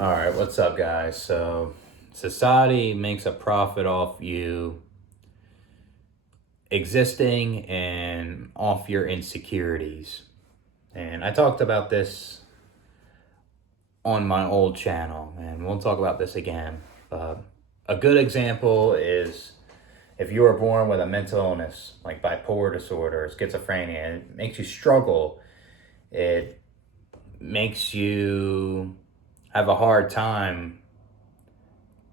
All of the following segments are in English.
All right, what's up, guys? So, society makes a profit off you existing and off your insecurities. And I talked about this on my old channel, and we'll talk about this again. A good example is if you were born with a mental illness like bipolar disorder or schizophrenia, it makes you struggle. It makes you have a hard time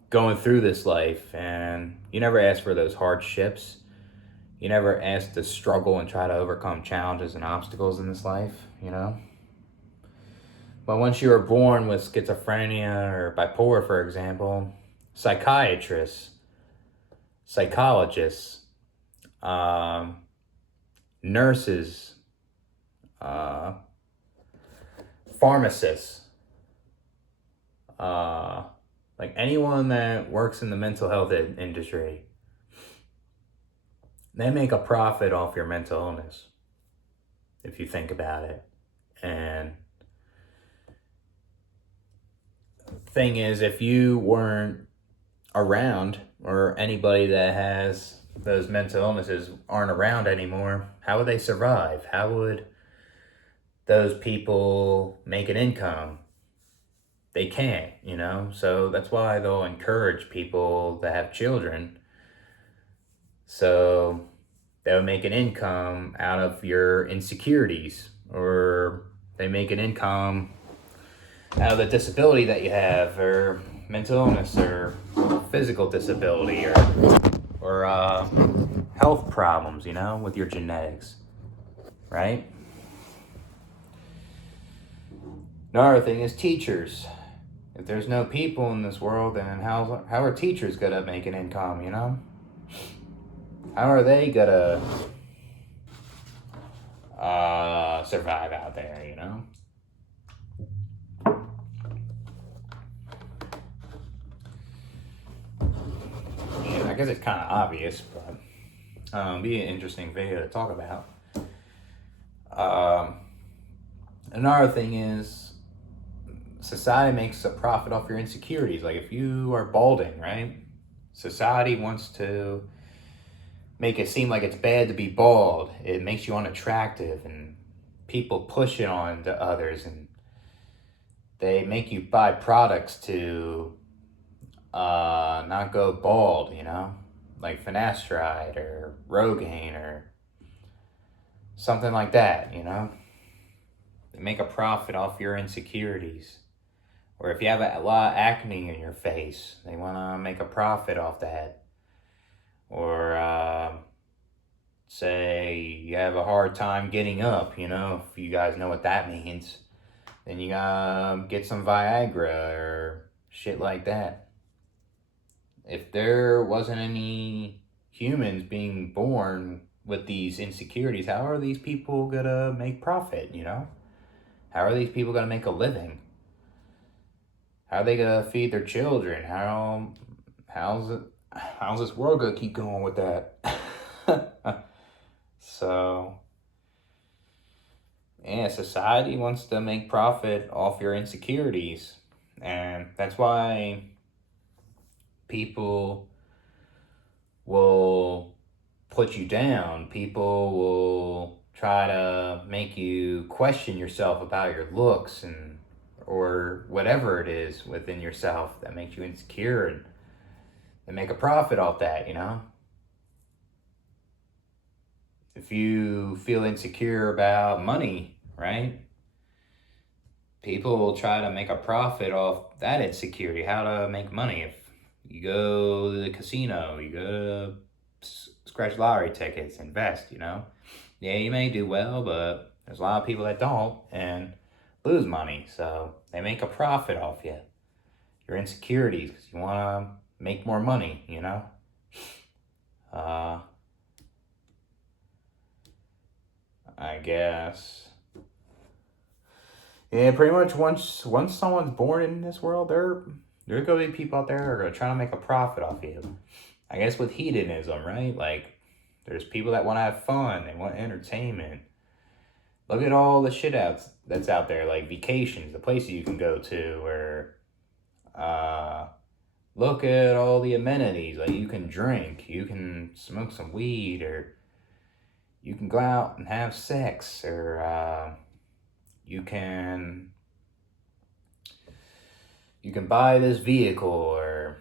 going through this life, and you never ask for those hardships. You never ask to struggle and try to overcome challenges and obstacles in this life, you know? But once you were born with schizophrenia or bipolar, for example, psychiatrists, psychologists, um, nurses, uh, pharmacists, like anyone that works in the mental health industry, they make a profit off your mental illness, if you think about it. And thing is, if you weren't around, or anybody that has those mental illnesses aren't around anymore, how would they survive? How would those people make an income? They can't, you know? So that's why they'll encourage people that have children. So they'll make an income out of your insecurities, or they make an income out of the disability that you have, or mental illness, or physical disability, or health problems, you know, with your genetics, right? Another thing is teachers. If there's no people in this world, then how are teachers gonna make an income, you know? How are they gonna survive out there, you know? Yeah, I guess it's kind of obvious, but be an interesting video to talk about. Another thing is society makes a profit off your insecurities. Like if you are balding, right? Society wants to make it seem like it's bad to be bald. It makes you unattractive, and people push it on to others, and they make you buy products to not go bald, you know, like finasteride or Rogaine or something like that, you know. They make a profit off your insecurities. Or if you have a lot of acne in your face, they want to make a profit off that. Or say you have a hard time getting up, you know, if you guys know what that means, then you gotta get some Viagra or shit like that. If there wasn't any humans being born with these insecurities, how are these people gonna make profit, you know? How are these people gonna make a living? How are they gonna feed their children? How's this world gonna keep going with that? So, yeah, society wants to make profit off your insecurities. And that's why people will put you down. People will try to make you question yourself about your looks, and or whatever it is within yourself that makes you insecure, and they make a profit off that, you know? If you feel insecure about money, right? People will try to make a profit off that insecurity, how to make money. If you go to the casino, you go to scratch lottery tickets, invest, you know? Yeah, you may do well, but there's a lot of people that don't and lose money. So they make a profit off you, your insecurities, because you want to make more money, you know? I guess. Yeah, pretty much once someone's born in this world, there gonna be people out there who are gonna try to make a profit off you. I guess with hedonism, right? Like there's people that want to have fun, they want entertainment. Look at all the shit that's out there, like vacations, the places you can go to, or Uh, Look at all the amenities. Like, you can drink, you can smoke some weed, or you can go out and have sex, or you can you can buy this vehicle, or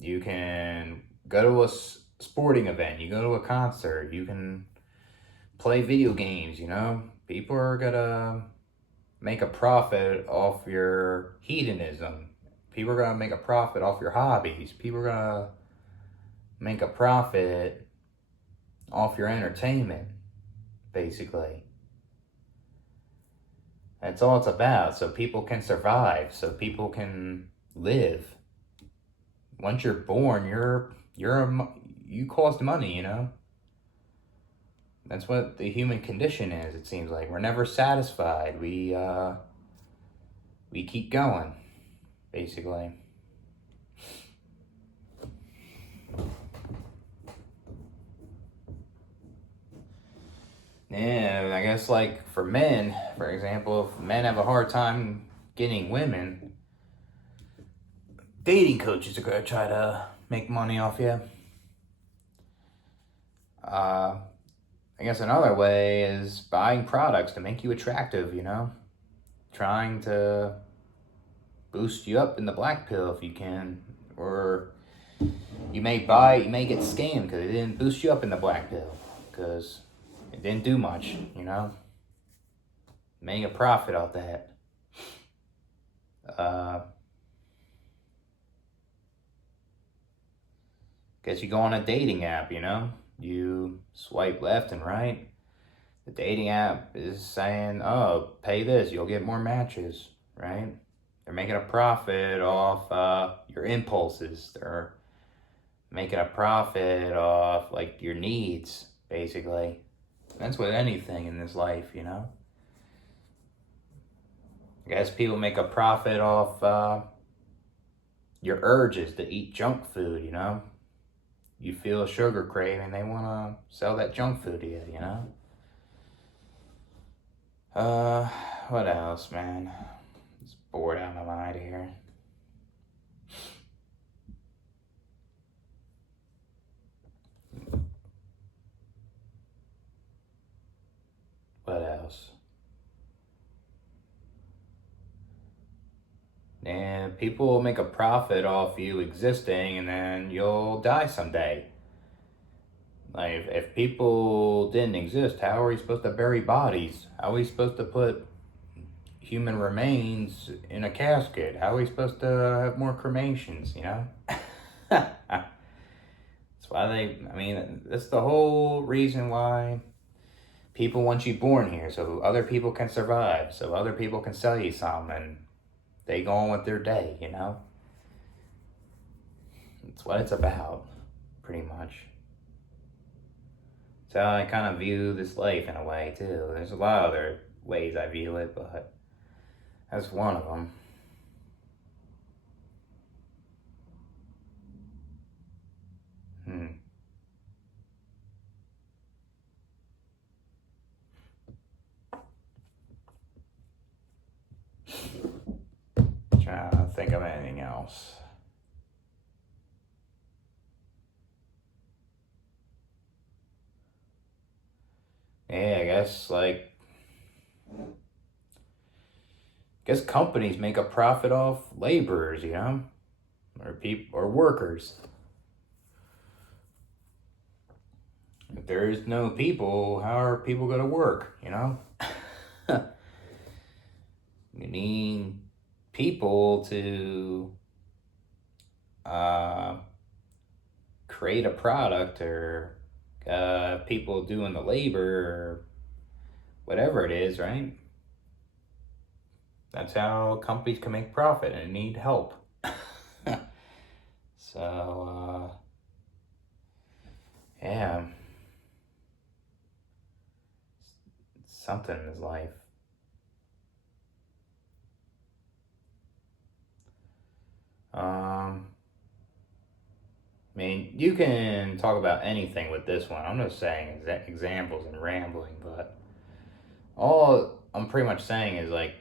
you can go to a sporting event, you go to a concert, you can play video games. People are gonna make a profit off your hedonism. People are gonna make a profit off your hobbies. People are gonna make a profit off your entertainment, basically. That's all it's about. So people can survive, so people can live. Once you're born, you cost money. That's what the human condition is, it seems like. We're never satisfied. We keep going, basically. Yeah, I guess, like, for men, for example, if men have a hard time getting women, dating coaches are gonna try to make money off you. Uh, I guess another way is buying products to make you attractive. Trying to boost you up in the black pill if you can. Or you may get scammed because it didn't boost you up in the black pill. Because it didn't do much. Make a profit off that. Guess you go on a dating app. You swipe left and right. The dating app is saying, oh, pay this, you'll get more matches, right? They're making a profit off your impulses. They're making a profit off, like, your needs, basically. That's with anything in this life. I guess people make a profit off your urges to eat junk food. You feel a sugar craving, they want to sell that junk food to you. What else, man? It's bored out of my mind here. What else? And people will make a profit off you existing, and then you'll die someday. Like, if people didn't exist, how are we supposed to bury bodies? How are we supposed to put human remains in a casket? How are we supposed to have more cremations? That's why that's the whole reason why people want you born here, so other people can survive, so other people can sell you some, and they go on with their day. That's what it's about, pretty much. So I kind of view this life in a way, too. There's a lot of other ways I view it, but that's one of them. Hmm. Trying to think of anything else. Yeah, I guess, like, companies make a profit off laborers, or people or workers. If there's no people, how are people going to work? You need people to uh, create a product, or people doing the labor, or whatever it is, right? That's how companies can make profit and need help. So, yeah, something in his life. You can talk about anything with this one. I'm just saying examples and rambling, but all I'm pretty much saying is, like,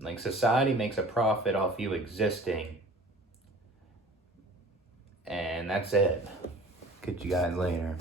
Like, society makes a profit off you existing, and that's it. Catch you guys later.